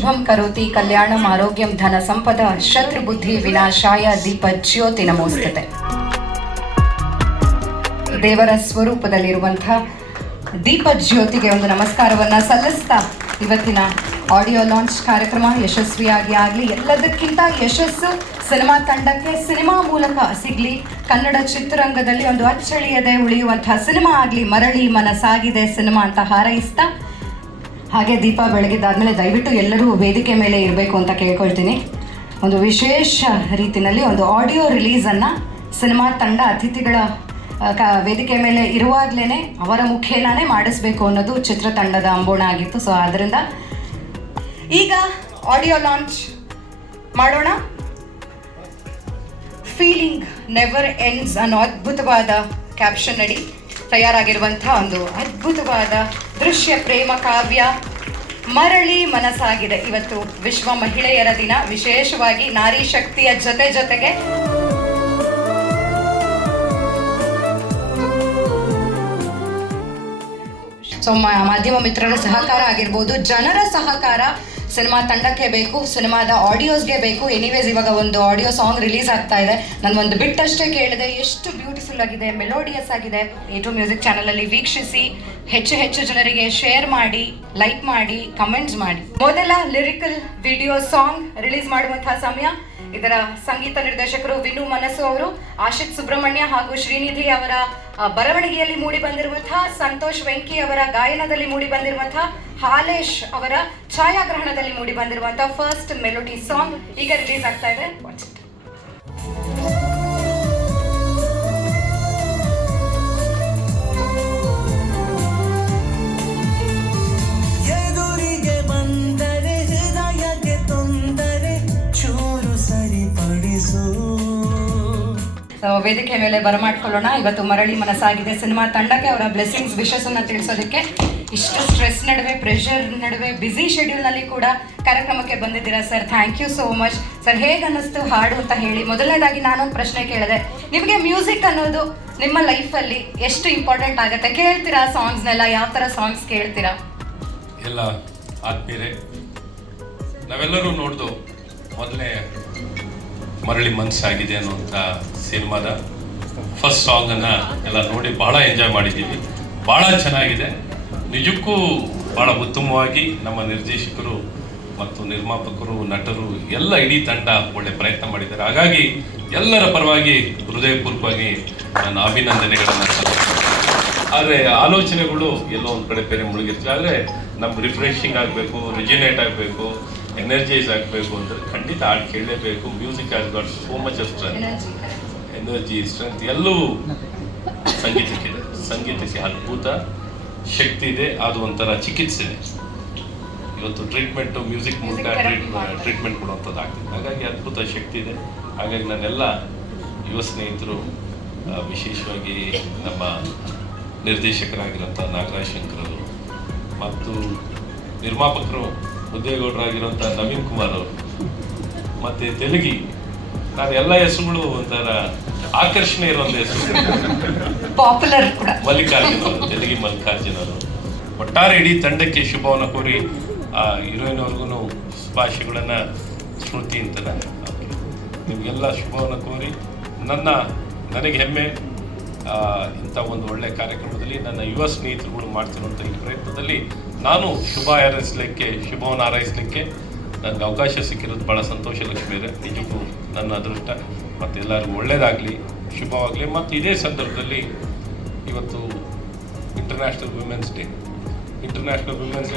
ಶುಭಂ ಕರೋತಿ ಕಲ್ಯಾಣಂ ಆರೋಗ್ಯಂ ಧನ ಸಂಪದ ಶತ್ರು ಬುದ್ಧಿ ವಿನಾಶಾಯ ದೀಪ ಜ್ಯೋತಿ ನಮೋಸ್ತುತೆ. ದೇವರ ಸ್ವರೂಪದಲ್ಲಿರುವಂತಹ ದೀಪ ಜ್ಯೋತಿಗೆ ಒಂದು ನಮಸ್ಕಾರವನ್ನ ಸಲ್ಲಿಸ್ತಾ ಇವತ್ತಿನ ಆಡಿಯೋ ಲಾಂಚ್ ಕಾರ್ಯಕ್ರಮ ಯಶಸ್ವಿಯಾಗಿ ಆಗಲಿ. ಎಲ್ಲದಕ್ಕಿಂತ ಯಶಸ್ಸು ಸಿನಿಮಾ ತಂಡಕ್ಕೆ ಸಿನಿಮಾ ಮೂಲಕ ಸಿಗಲಿ. ಕನ್ನಡ ಚಿತ್ರರಂಗದಲ್ಲಿ ಒಂದು ಅಚ್ಚಳಿಯದೆ ಉಳಿಯುವಂತಹ ಸಿನಿಮಾ ಆಗಲಿ. ಮರಳಿ ಮನಸಾಗಿದೆ ಸಿನಿಮಾ ಅಂತ ಹಾರೈಸ್ತಾ, ಹಾಗೆ ದೀಪ ಬೆಳಗಿದ್ದಾದ್ಮೇಲೆ ದಯವಿಟ್ಟು ಎಲ್ಲರೂ ವೇದಿಕೆ ಮೇಲೆ ಇರಬೇಕು ಅಂತ ಕೇಳ್ಕೊಳ್ತೀನಿ. ಒಂದು ವಿಶೇಷ ರೀತಿಯಲ್ಲಿ ಒಂದು ಆಡಿಯೋ ರಿಲೀಸನ್ನು ಸಿನಿಮಾ ತಂಡ ಅತಿಥಿಗಳ ವೇದಿಕೆ ಮೇಲೆ ಇರುವಾಗಲೇ ಅವರ ಮುಖೇನಾನೇ ಮಾಡಿಸ್ಬೇಕು ಅನ್ನೋದು ಚಿತ್ರತಂಡದ ಅಂಬೋಣ ಆಗಿತ್ತು. ಸೊ ಆದ್ದರಿಂದ ಈಗ ಆಡಿಯೋ ಲಾಂಚ್ ಮಾಡೋಣ. ಫೀಲಿಂಗ್ ನೆವರ್ ಎಂಡ್ಸ್ ಅನ್ನೋ ಅದ್ಭುತವಾದ ಕ್ಯಾಪ್ಷನ್ ಅಡಿ ತಯಾರಾಗಿರುವಂತಹ ಒಂದು ಅದ್ಭುತವಾದ ದೃಶ್ಯ ಪ್ರೇಮ ಕಾವ್ಯ ಮರಳಿ ಮನಸಾಗಿದೆ. ಇವತ್ತು ವಿಶ್ವ ಮಹಿಳೆಯರ ದಿನ. ವಿಶೇಷವಾಗಿ ನಾರಿ ಶಕ್ತಿಯ ಜೊತೆಗೆ ಸೊ ಮಾಧ್ಯಮ ಮಿತ್ರರ ಸಹಕಾರ ಆಗಿರ್ಬೋದು, ಜನರ ಸಹಕಾರ ಸಿನಿಮಾ ತಂಡಕ್ಕೆ ಬೇಕು, ಸಿನಿಮಾದ ಆಡಿಯೋಸ್ಗೆ ಬೇಕು. ಎನಿವೇಸ್ ಇವಾಗ ಒಂದು ಆಡಿಯೋ ಸಾಂಗ್ ರಿಲೀಸ್ ಆಗ್ತಾ ಇದೆ. ನಾನು ಒಂದು ಬಿಟ್ಟಷ್ಟೇ ಕೇಳಿದೆ, ಎಷ್ಟು ಬ್ಯೂಟಿಫುಲ್ ಆಗಿದೆ, ಮೆಲೋಡಿಯಸ್ ಆಗಿದೆ. A2 ಮ್ಯೂಸಿಕ್ ಚಾನಲಲ್ಲಿ ವೀಕ್ಷಿಸಿ, ಹೆಚ್ಚು ಜನರಿಗೆ ಶೇರ್ ಮಾಡಿ, ಲೈಕ್ ಮಾಡಿ, ಕಮೆಂಟ್ಸ್ ಮಾಡಿ. ಮೊದಲ ಲಿರಿಕಲ್ ವಿಡಿಯೋ ಸಾಂಗ್ ರಿಲೀಸ್ ಮಾಡುವಂತಹ ಸಮಯ. ಇದರ ಸಂಗೀತ ನಿರ್ದೇಶಕರು ವಿನು ಮನಸ್ಸು ಅವರು, ಆಶಿತ್ ಸುಬ್ರಹ್ಮಣ್ಯ ಹಾಗೂ ಶ್ರೀನಿಧಿ ಅವರ ಬರವಣಿಗೆಯಲ್ಲಿ ಮೂಡಿ ಬಂದಿರುವಂತಹ, ಸಂತೋಷ್ ವೆಂಕಿ ಅವರ ಗಾಯನದಲ್ಲಿ ಮೂಡಿ ಬಂದಿರುವಂತಹ, ಹಾಲೇಶ್ ಅವರ ಛಾಯಾಗ್ರಹಣದಲ್ಲಿ ಮೂಡಿ ಬಂದಿರುವಂತಹ ಫಸ್ಟ್ ಮೆಲೋಡಿ ಸಾಂಗ್ ಈಗ ರಿಲೀಸ್ ಆಗ್ತಾ ಇದೆ. Watch it. ವೇದಿಕೆ ಮೇಲೆ ಬರಮಾಡ್ಕೊಳ್ಳೋಣ. ಇವತ್ತು ಮರಳಿ ಮನಸಾಗಿದೆ ಸಿನಿಮಾ ತಂಡಕ್ಕೆ ಅವರ ಬ್ಲೆಸ್ಸಿಂಗ್ಸ್ ವಿಶಸ್ ಅನ್ನ ತಿಳಿಸೋದಕ್ಕೆ ಇಷ್ಟು ಸ್ಟ್ರೆಸ್ ನಡುವೆ, ಪ್ರೆಷರ್ ನಡುವೆ, ಬ್ಯುಸಿ ಶೆಡ್ಯೂಲ್ನಲ್ಲಿ ಕೂಡ ಕಾರ್ಯಕ್ರಮಕ್ಕೆ ಬಂದಿದ್ದೀರಾ sir. Thank you so much sir. ಹೇಗೆ ಅನ್ನಿಸ್ತು ಹಾಡು ಅಂತ ಹೇಳಿ. ಮೊದಲನೇದಾಗಿ ನಾನೊಂದು ಪ್ರಶ್ನೆ ಕೇಳಿದೆ, ನಿಮಗೆ ಮ್ಯೂಸಿಕ್ ಅನ್ನೋದು ನಿಮ್ಮ ಲೈಫಲ್ಲಿ ಎಷ್ಟು ಇಂಪಾರ್ಟೆಂಟ್ ಆಗುತ್ತೆ? ಕೇಳ್ತೀರಾ ಸಾಂಗ್ಸ್ನೆಲ್ಲ? ಯಾವ ಥರ ಸಾಂಗ್ಸ್ ಕೇಳ್ತೀರಾ? ಎಲ್ಲ ಆತ್ಮೀಯರೇ, ನಾವೆಲ್ಲರೂ ನೋಡ್ದು ಮೊದಲೇ ಮರಳಿ ಮನಸ್ಸಾಗಿದೆ ಅನ್ನುವಂಥ ಸಿನಿಮಾದ ಫಸ್ಟ್ ಸಾಂಗನ್ನು ಎಲ್ಲ ನೋಡಿ ಭಾಳ ಎಂಜಾಯ್ ಮಾಡಿದ್ದೀವಿ. ಭಾಳ ಚೆನ್ನಾಗಿದೆ. ನಿಜಕ್ಕೂ ಭಾಳ ಉತ್ತಮವಾಗಿ ನಮ್ಮ ನಿರ್ದೇಶಕರು ಮತ್ತು ನಿರ್ಮಾಪಕರು, ನಟರು ಎಲ್ಲ ಇಡೀ ತಂಡ ಒಳ್ಳೆ ಪ್ರಯತ್ನ ಮಾಡಿದ್ದಾರೆ. ಹಾಗಾಗಿ ಎಲ್ಲರ ಪರವಾಗಿ ಹೃದಯಪೂರ್ವಕವಾಗಿ ನನ್ನ ಅಭಿನಂದನೆಗಳನ್ನು ಸಲ್ಲಿಸ್ತೀನಿ. ಆದರೆ ಆಲೋಚನೆಗಳು ಎಲ್ಲೋ ಒಂದು ಕಡೆ ಬೇರೆ ಮುಳುಗಿರ್ತವೆ. ಆದರೆ ನಮ್ಗೆ ರಿಫ್ರೆಶಿಂಗ್ ಆಗಬೇಕು, ರಿಜಿನೇಟ್ ಆಗಬೇಕು, ಎನರ್ಜೈಸ್ ಆಗಬೇಕು ಅಂದರೆ ಖಂಡಿತ ಹಾಡು ಕೇಳಲೇಬೇಕು. Music has got so much of strength, energy, strength ಎಲ್ಲವೂ ಸಂಗೀತಕ್ಕಿದೆ. ಸಂಗೀತಕ್ಕೆ ಅದ್ಭುತ ಶಕ್ತಿ ಇದೆ. ಅದು ಒಂಥರ ಚಿಕಿತ್ಸೆ. ಇವತ್ತು ಟ್ರೀಟ್ಮೆಂಟು ಮ್ಯೂಸಿಕ್ ಮೂಲಕ ಟ್ರೀಟ್ಮೆಂಟ್ ಕೊಡುವಂಥದ್ದು ಆಗ್ತಿದೆ. ಹಾಗಾಗಿ ಅದ್ಭುತ ಶಕ್ತಿ ಇದೆ. ಹಾಗಾಗಿ ನನ್ನೆಲ್ಲ ಯುವ ಸ್ನೇಹಿತರು, ವಿಶೇಷವಾಗಿ ನಮ್ಮ ನಿರ್ದೇಶಕರಾಗಿರೋಂಥ ನಾಗರಾಜ್ ಶಂಕರ್ ಮತ್ತು ನಿರ್ಮಾಪಕರು ಉದ್ಯೋಗೌಡರಾಗಿರುವಂಥ ನವೀನ್ ಕುಮಾರ್ ಅವರು, ಮತ್ತು ತೆಲುಗಿ, ನಾನು ಎಲ್ಲ ಹೆಸರುಗಳು ಒಂಥರ ಆಕರ್ಷಣೆ ಇರುವಂಥ ಹೆಸರು. ಪಾಪ್ಯುಲರ್ ಕೂಡ ಮಲ್ಲಿಕಾರ್ಜುನ್ ಅವರು, ತೆಲುಗಿ ಮಲ್ಲಿಕಾರ್ಜುನ್ ಅವರು. ಒಟ್ಟಾರೆ ಇಡೀ ತಂಡಕ್ಕೆ ಶುಭವನ್ನು ಕೋರಿ ಹೀರೋಯಿನ್ ಅವ್ರಿಗೂ ಶುಭಾಶಯಗಳನ್ನು ಸ್ಮೃತಿ ಅಂತಾರೆ. ನಿಮಗೆಲ್ಲ ಶುಭವನ್ನು ಕೋರಿ ನನಗೆ ಹೆಮ್ಮೆ. ಇಂಥ ಒಂದು ಒಳ್ಳೆಯ ಕಾರ್ಯಕ್ರಮದಲ್ಲಿ ನನ್ನ ಯುವ ಸ್ನೇಹಿತರುಗಳು ಮಾಡ್ತಿರುವಂಥ ಈ ಪ್ರಯತ್ನದಲ್ಲಿ ನಾನು ಶುಭವನ್ನು ಹಾರೈಸಲಿಕ್ಕೆ ನನಗೆ ಅವಕಾಶ ಸಿಕ್ಕಿರೋದು ಭಾಳ ಸಂತೋಷ. ಲಕ್ಷ್ಮೀರೇ, ನಿಜಕ್ಕೂ ನನ್ನ ಅದೃಷ್ಟ. ಮತ್ತು ಎಲ್ಲರಿಗೂ ಒಳ್ಳೆಯದಾಗಲಿ, ಶುಭವಾಗಲಿ. ಮತ್ತು ಇದೇ ಸಂದರ್ಭದಲ್ಲಿ ಇವತ್ತು ಇಂಟರ್ನ್ಯಾಷನಲ್ ವುಮೆನ್ಸ್ ಡೇ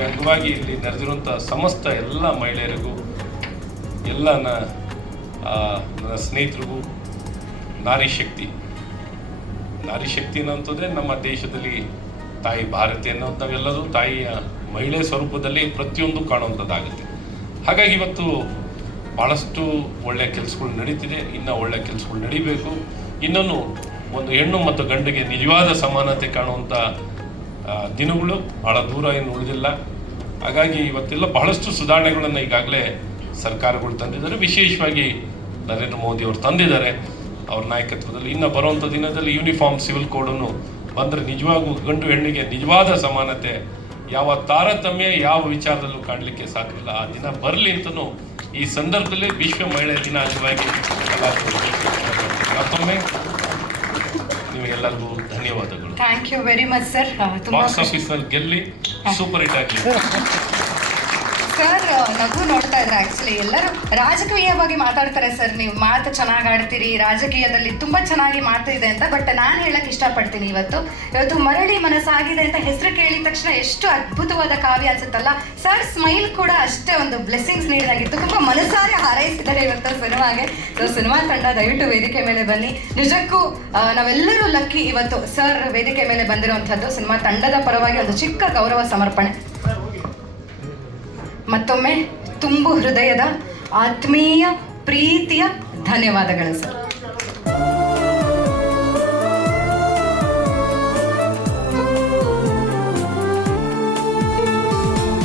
ಅಂಗವಾಗಿ ಇಲ್ಲಿ ನಡೆದಿರುವಂಥ ಸಮಸ್ತ ಎಲ್ಲ ಮಹಿಳೆಯರಿಗೂ, ಎಲ್ಲ ನನ್ನ ಸ್ನೇಹಿತರಿಗೂ ನಾರಿ ಶಕ್ತಿ ಅನ್ನೋಂಥದ್ದೇ ನಮ್ಮ ದೇಶದಲ್ಲಿ ತಾಯಿ ಭಾರತಿ ಅನ್ನೋದು ನಾವೆಲ್ಲರೂ ತಾಯಿಯ ಮಹಿಳೆ ಸ್ವರೂಪದಲ್ಲಿ ಪ್ರತಿಯೊಂದು ಕಾಣುವಂಥದ್ದಾಗುತ್ತೆ. ಹಾಗಾಗಿ ಇವತ್ತು ಭಾಳಷ್ಟು ಒಳ್ಳೆಯ ಕೆಲಸಗಳು ನಡೀತಿದೆ. ಇನ್ನೂ ಒಳ್ಳೆಯ ಕೆಲಸಗಳು ನಡೀಬೇಕು. ಇನ್ನೊಂದು ಒಂದು ಹೆಣ್ಣು ಮತ್ತು ಗಂಡಿಗೆ ನಿಜವಾದ ಸಮಾನತೆ ಕಾಣುವಂಥ ದಿನಗಳು ಭಾಳ ದೂರ ಏನು ಉಳಿದಿಲ್ಲ. ಹಾಗಾಗಿ ಇವತ್ತೆಲ್ಲ ಬಹಳಷ್ಟು ಸುಧಾರಣೆಗಳನ್ನು ಈಗಾಗಲೇ ಸರ್ಕಾರಗಳು ತಂದಿದ್ದಾರೆ. ವಿಶೇಷವಾಗಿ ನರೇಂದ್ರ ಮೋದಿ ಅವರು ತಂದಿದ್ದಾರೆ. ಅವ್ರ ನಾಯಕತ್ವದಲ್ಲಿ ಇನ್ನು ಬರುವಂಥ ದಿನದಲ್ಲಿ ಯೂನಿಫಾರ್ಮ್ ಸಿವಿಲ್ ಕೋಡನ್ನು ಬಂದರೆ ನಿಜವಾಗೂ ಗಂಡು ಹೆಣ್ಣಿಗೆ ನಿಜವಾದ ಸಮಾನತೆ ಯಾವ ತಾರತಮ್ಯ ಯಾವ ವಿಚಾರದಲ್ಲೂ ಕಾಣಲಿಕ್ಕೆ ಸಾಧ್ಯವಿಲ್ಲ. ಆ ದಿನ ಬರಲಿ ಅಂತಲೂ ಈ ಸಂದರ್ಭದಲ್ಲಿ ವಿಶ್ವ ಮಹಿಳೆಯರ ದಿನ ಅಂಗವಾಗಿ ಮತ್ತೊಮ್ಮೆ ನಿಮಗೆಲ್ಲರಿಗೂ ಧನ್ಯವಾದಗಳು. Thank you very much sir. Box ಆಫೀಸಲ್ಲಿ ಗೆಲ್ಲಿ ಸೂಪರ್ ಹಿಟ್ ಆಗಲಿ. ಸರ್ ನಗು ನೋಡ್ತಾ ಇದ್ರೆ ಆಕ್ಚುಲಿ ಎಲ್ಲರೂ ರಾಜಕೀಯವಾಗಿ ಮಾತಾಡ್ತಾರೆ ಸರ್, ನೀವು ಮಾತು ಚೆನ್ನಾಗಿ ಆಡ್ತೀರಿ, ರಾಜಕೀಯದಲ್ಲಿ ತುಂಬಾ ಚೆನ್ನಾಗಿ ಮಾತಿದೆ ಅಂತ. ಬಟ್ ನಾನು ಹೇಳಕ್ ಇಷ್ಟಪಡ್ತೀನಿ, ಇವತ್ತು ಮರಳಿ ಮನಸ್ಸಾಗಿದೆ ಅಂತ ಹೆಸರು ಕೇಳಿದ ತಕ್ಷಣ ಎಷ್ಟು ಅದ್ಭುತವಾದ ಕಾವ್ಯ ಅನ್ಸುತ್ತಲ್ಲ ಸರ್. ಸ್ಮೈಲ್ ಕೂಡ ಅಷ್ಟೇ ಒಂದು ಬ್ಲೆಸ್ಸಿಂಗ್ಸ್ ನೀಡಿದಾಗಿತ್ತು. ತುಂಬಾ ಮನಸಾರೆ ಹಾರೈಸಿದ್ದಾರೆ ಇವತ್ತು ಸಿನಿಮಾಗೆ. ಸೊ ಸಿನಿಮಾ ತಂಡ ದಯವಿಟ್ಟು ವೇದಿಕೆ ಮೇಲೆ ಬನ್ನಿ. ನಿಜಕ್ಕೂ ನಾವೆಲ್ಲರೂ ಲಕ್ಕಿ ಇವತ್ತು ಸರ್ ವೇದಿಕೆ ಮೇಲೆ ಬಂದಿರುವಂಥದ್ದು. ಸಿನಿಮಾ ತಂಡದ ಪರವಾಗಿ ಒಂದು ಚಿಕ್ಕ ಗೌರವ ಸಮರ್ಪಣೆ. ಮತ್ತೊಮ್ಮೆ ತುಂಬು ಹೃದಯದ ಆತ್ಮೀಯ ಪ್ರೀತಿಯ ಧನ್ಯವಾದಗಳು ಸರ್.